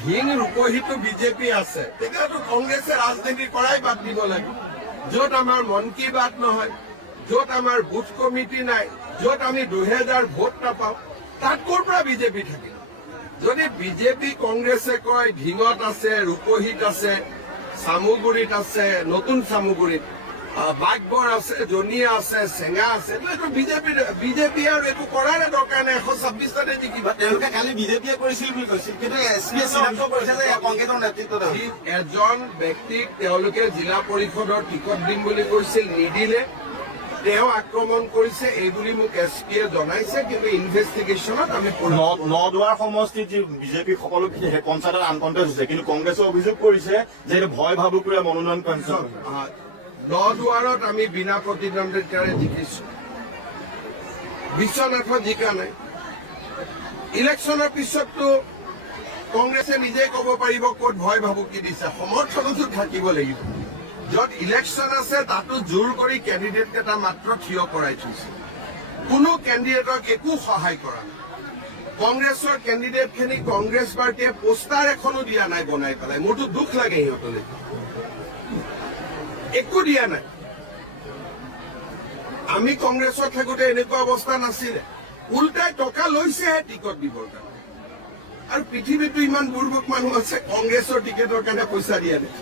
ভিন ৰূপহীত বিজেপি আছে তেতিয়াতো কংগ্ৰেছে ৰাজনীতি কৰাই বাদ দিব লাগে য'ত আমাৰ মন কী বাত নহয় য'ত আমাৰ বুথ কমিটি নাই য'ত আমি 2000 ভোট নাপাওঁ তাত ক'ৰ পৰা বিজেপি থাকিল যদি বিজেপি কংগ্ৰেছে কয় ঢিঙত আছে ৰূপহীত আছে চামুগুৰিত আছে নতুন চামুগুৰিত বাগবৰ আছে জনিয়া আছে চেঙা আছে এইটো বিজেপি আৰু একো কৰাৰ দৰকাৰ নাই 126টাতে জিকিবা তেওঁলোকে কালি বিজেপিয়ে কৰিছিল বুলি কৈছিল কিন্তু এছপিয়ে চিনাক্ত কৰিছে যে কংগ্ৰেছৰ নেতৃত্বত এজন ব্যক্তিক তেওঁলোকে জিলা পৰিষদৰ টিকট দিম বুলি কৈছিল নিদিলে তেওঁ আক্ৰমণ কৰিছে এইবুলি মোক এছপিয়ে জনাইছে কিন্তু ইনভেষ্টিগেশ্যনত আমি নদুৱাৰ সমষ্টিত যি বিজেপি সকলোখিনি পঞ্চায়তত আনকণ্টেজ হৈছে কিন্তু কংগ্ৰেছে অভিযোগ কৰিছে যে এইটো ভয় ভাবুকিৰে মনোনয়ন কমিছন নদুৱাৰত আমি বিনা প্ৰতিদ্বন্দ্বিতাৰে জিকিছো বিশ্বনাথত জিকা নাই ইলেকশ্যনৰ পিছততো কংগ্ৰেছে নিজে ক'ব পাৰিব ক'ত ভয় ভাবুকি দিছে সমৰ্থনতো থাকিব লাগিব য'ত ইলেকশ্যন আছে তাতো জোৰ কৰি কেণ্ডিডেটকেইটা মাত্ৰ থিয় কৰাই থৈছে কোনো কেণ্ডিডেটক একো সহায় কৰা নাই কংগ্ৰেছৰ কেণ্ডিডেটখিনি কংগ্ৰেছ পাৰ্টীয়ে পোষ্টাৰ এখনো দিয়া নাই বনাই পেলাই মোৰতো দুখ লাগে সিহঁতলৈ একো দিয়া নাই আমি কংগ্ৰেছত থাকোঁতে এনেকুৱা অৱস্থা নাছিলে উল্টাই টকা লৈছেহে টিকট দিবৰ কাৰণে আৰু পৃথিৱীতো ইমান বুৰ্বক মানুহ আছে কংগ্ৰেছৰ টিকেটৰ কাৰণে পইচা দিয়া নাই